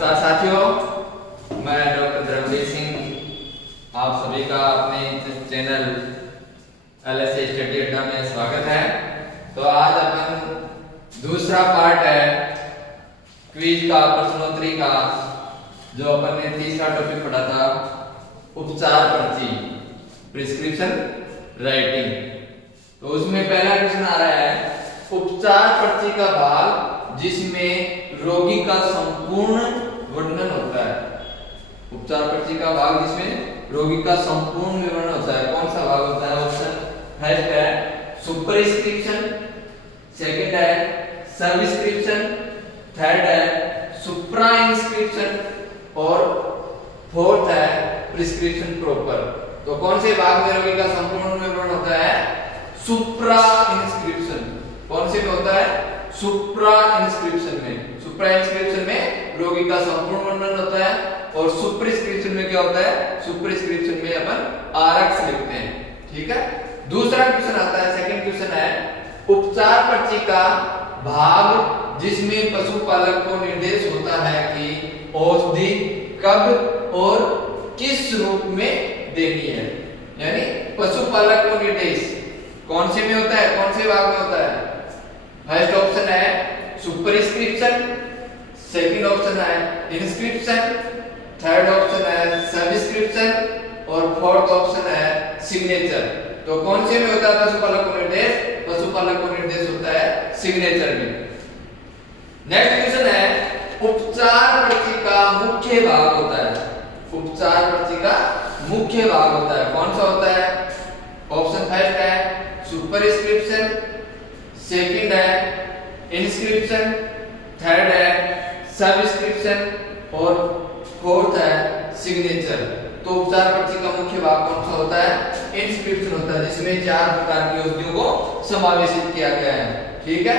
नमस्कार साथियों, मैं डॉक्टर द्रविड़ सिंह आप सभी का अपने चैनल LSA स्टडी अड्डा में स्वागत है। तो आज अपन दूसरा पार्ट है क्विज का, प्रश्नोत्तरी का, जो अपन ने तीसरा टॉपिक पढ़ा था उपचार पर्ची, प्रिस्क्रिप्शन राइटिंग। तो उसमें पहला क्वेश्चन आ रहा है उपचार पर्ची का भाग जिसमें रोगी का संपूर्ण वर्णन होता है। उपचार पर्ची का भाग जिसमें रोगी का संपूर्ण विवरण होता है, कौन सा भाग होता है? ऑप्शन फर्स्ट है सुपरस्क्रिप्शन, सेकंड है सबस्क्रिप्शन, थर्ड है सुप्राइंस्क्रिप्शन और फोर्थ है प्रिस्क्रिप्शन प्रॉपर। तो कौन से भाग में रोगी का संपूर्ण विवरण होता है? सुप्राइंस्क्रिप्शन। कौन से में होता है? सुप्राइंस्क्रिप्शन में। सुप्राइंस्क्रिप्शन में रोगी का संपूर्ण वर्णन होता है और सुप्रिस्क्रिप्शन में क्या होता है? सुप्रिस्क्रिप्शन में अपन आरक्ष लिखते हैं। ठीक है। दूसरा क्वेश्चन आता है, सेकंड क्वेश्चन है उपचार पर्ची का भाग जिसमें पशुपालक को निर्देश होता है कि औषधि कब और किस रूप में देनी है। यानी पशुपालक को निर्देश कौन से में होता है, कौन से भाग में होता है? फर्स्ट ऑप्शन है सुपरस्क्रिप्शन, सेकंड ऑप्शन है इंस्क्रिप्शन, थर्ड ऑप्शन है सबस्क्रिप्शन और फोर्थ ऑप्शन है सिग्नेचर। तो कौन से में होता है पशुपालक को निर्देश? पशुपालक को निर्देश होता है सिग्नेचर में। नेक्स्ट क्वेश्चन है उपचार पर्ची का मुख्य भाग होता है। उपचार पर्ची का मुख्य भाग होता है, कौन सा होता है? ऑप्शन फर्स्ट है सुपरस्क्रिप्शन, सेकंड है इंस्क्रिप्शन, थर्ड है सबस्क्रिप्शन और फोर्थ है सिग्नेचर। तो उपचार पर्ची का मुख्य भाग कौन सा होता है? इंस्क्रिप्शन होता है, जिसमें 4 प्रकार की औषधियों को समावेशित किया गया है। ठीक है।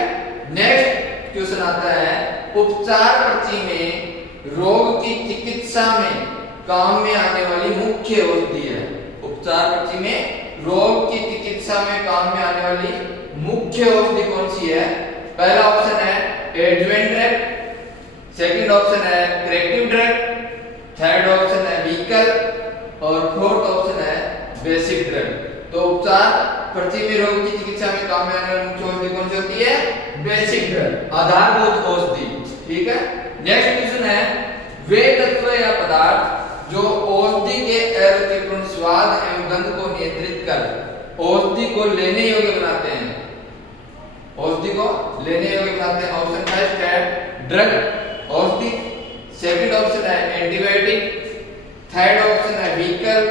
नेक्स्ट क्वेश्चन आता है उपचार पर्ची में रोग की चिकित्सा में काम में आने वाली मुख्य औषधि है। उपचार पर्ची में रोग की चिकित्सा में काम में आने वाली मुख्य औषधि कौन सी है? पहला ऑप्शन है एडजुवेंट ड्रग, सेकंड ऑप्शन है करेक्टिव ड्रग, थर्ड ऑप्शन है व्हीकल और फोर्थ ऑप्शन है बेसिक ड्रग। तो उपचार पर्ची में रोग की चिकित्सा में काम में आने वाली मुख्य औषधि कौन सी होती है? बेसिक ड्रग, आधारभूत औषधि। ठीक है। नेक्स्ट क्वेश्चन है वे तत्व या पदार्थ जो औषधि के अरुचिपूर्ण स्वाद एवं गंध को नियंत्रित कर औषधि को लेने योग्य बनाते हैं। औषधि को लेने योग्य बनाते हैं। ऑप्शन फर्स्ट है ड्रग औषधि, सेकंड ऑप्शन है एंटीबायोटिक, थर्ड ऑप्शन है व्हीकल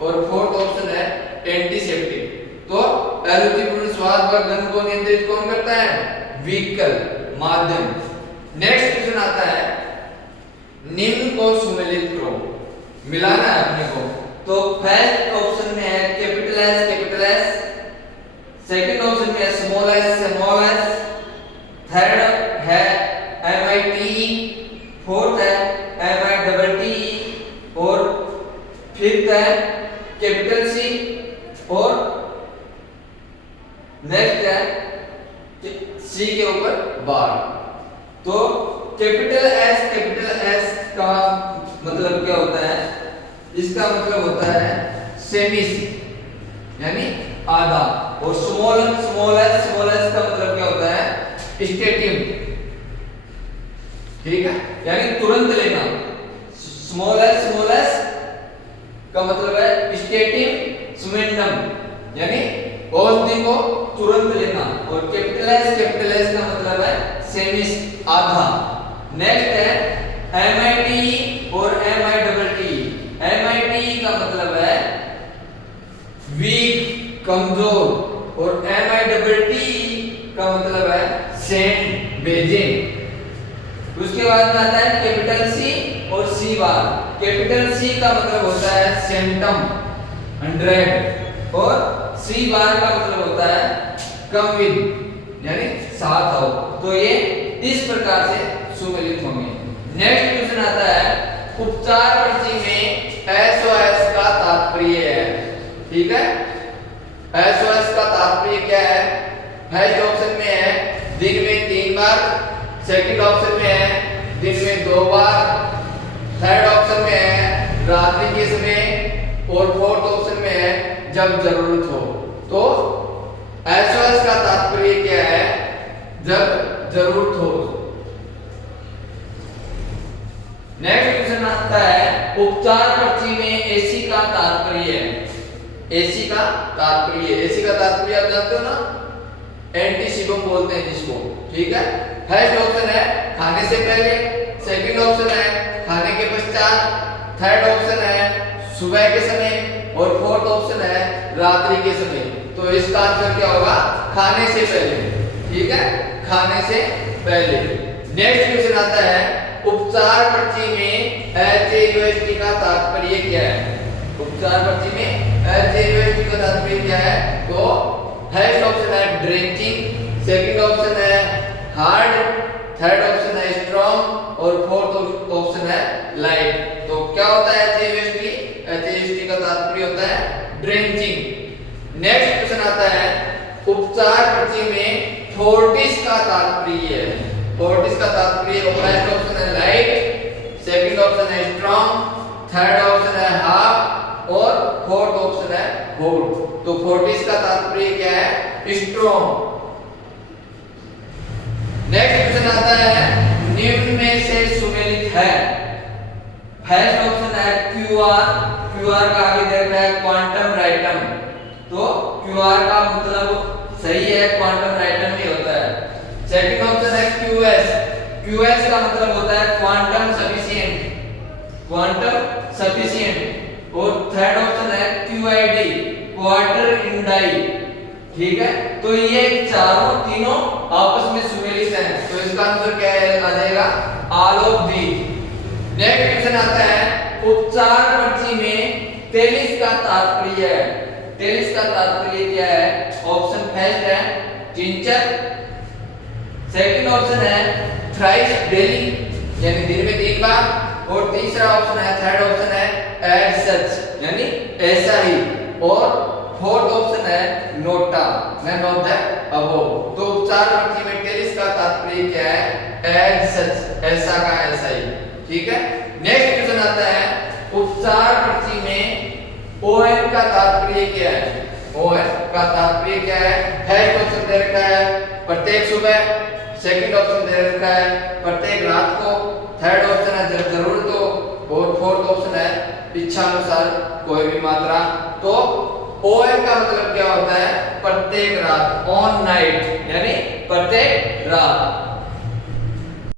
और फोर्थ ऑप्शन है एंटीसेप्टिक। तो अरुचिपूर्ण स्वाद व गंध को नियंत्रित कौन करता है? व्हीकल, माध्यम। नेक्स्ट क्वेश्चन आता है निम्न को सुमेलित करो, मिलाना है अपने को। तो फर्स्ट ऑप्शन में है कैपिटल एस, सेकंड ऑप्शन में है स्मॉल एस, थर्ड है MIT, फोर्थ है MITT और फिफ्थ है कैपिटल C और नेक्स्ट है C के ऊपर बार। तो कैपिटल एस का मतलब क्या होता है? इसका मतलब होता है सेमिस यानी आधा, और स्मॉल एस का मतलब क्या होता है? स्टेटिव। ठीक है, यानी तुरंत लेना। स्मॉल एस का मतलब है स्टेटिव सुमेंडम यानी औषधि को तुरंत लेना, और कैपिटल एस का मतलब है सेमिस, आधा। नेक्स्ट है MIT और MITT। MIT का मतलब है वीक, कमजोर, और MITT का मतलब है सेंट, बेजिंग। उसके बाद में आता है कैपिटल C और C बार। कैपिटल C का मतलब होता है सेंटम, 100, और C बार का मतलब होता है कम विद यानी साथ आओ। तो ये इस प्रकार से सुमेलित होंगे। नेक्स्ट क्वेश्चन आता है उपचार पर्ची में SOS का तात्पर्य है। ठीक है। SOS का तात्पर्य क्या है? फर्स्ट ऑप्शन में है दिन में 3 बार, सेकंड ऑप्शन में है दिन में 2 बार, थर्ड ऑप्शन में है रात्रि के समय और फोर्थ ऑप्शन में है जब जरूरत हो। तो एसओएस का तात्पर्य क्या है? जब जरूरत हो। नेक्स्ट क्वेश्चन आता है उपचार पर्ची में एसी का तात्पर्य है। एसी का तात्पर्य, एसी का तात्पर्य आप जानते हो ना, एंटीसिबम बोलते हैं जिसको, ठीक है। फर्स्ट ऑप्शन है खाने से पहले, सेकंड ऑप्शन है खाने के पश्चात, थर्ड ऑप्शन है सुबह के समय और फोर्थ ऑप्शन है रात्रि के समय। तो इसका आंसर क्या होगा? खाने से पहले, ठीक है, खाने से पहले। नेक्स्ट क्वेश्चन आता है उपचार पर्ची में एचएयूएसटी का तात्पर्य क्या है? उपचार पर्ची में एचएयूएसटी का तात्पर्य क्या है? तो फर्स्ट ऑप्शन है ड्रेंचिंग, सेकंड ऑप्शन है हार्ड, थर्ड ऑप्शन है स्ट्रॉन्ग और फोर्थ ऑप्शन है लाइट। तो क्या होता है एचएयूएसटी? एचएयूएसटी का तात्पर्य होता है ड्रेंचिंग। नेक्स्ट क्वेश्चन आता है उपचार पर्ची में फोर्टिस का तात्पर्य है। फोर्टिस का तात्पर्य फर्स्ट ऑप्शन है लाइट, सेकंड ऑप्शन है स्ट्रॉन्ग, थर्ड ऑप्शन है हाफ और फोर्थ ऑप्शन है होल्ड। तो फोर्टिस का तात्पर्य क्या है? स्ट्रॉन्ग। नेक्स्ट क्वेश्चन आता है निम्न में से सुमेलित है। फर्स्ट ऑप्शन है क्यूआर, क्यूआर का आगे देख रहा है क्वांटम राइटम। तो क्यूआर का मतलब सही है, क्वांटम राइटम ही होता है। सेकंड ऑप्शन है क्यूएस, क्यूएस का मतलब होता है क्वांटम सफिशिएंट, क्वांटम सफिशिएंट। और थर्ड ऑप्शन है क्यूआईडी, क्वार्टर इंडाई, ठीक है। तो ये चारों तीनों आपस में सुमेलित हैं। तो इसका आंसर क्या है? आ जाएगा all of the. Next question आता है उपचार पर्ची में तेलिस का तात्पर्य है। तेलिस का तात्पर्य क्या है? ऑप्शन फर्स्ट है टिंचर, सेकंड ऑप्शन है थ्राइस डेली यानी दिन में 3 बार और तीसरा ऑप्शन है थर्ड ऑप्शन है एज सच यानी ऐसा ही और फोर्थ ऑप्शन है NOTA none of the above. तो उपचार पर्ची में टेरिस का तात्पर्य क्या है? एज सच ऐसा का ऐसा ही, ठीक है। नेक्स्ट क्वेश्चन आता है उपचार पर्ची में ओएन का तात्पर्य क्या है? ओएन का तात्पर्य क्या है? फर्स्ट ऑप्शन दे रखा है प्रत्येक सुबह, सेकंड ऑप्शन दे रखा है प्रत्येक रात को, थर्ड ऑप्शन है जब जरूरत हो और फोर्थ ऑप्शन है इच्छा अनुसार कोई भी मात्रा। तो ओएन का मतलब क्या होता है? प्रत्येक रात, ऑन नाइट यानी प्रत्येक रात।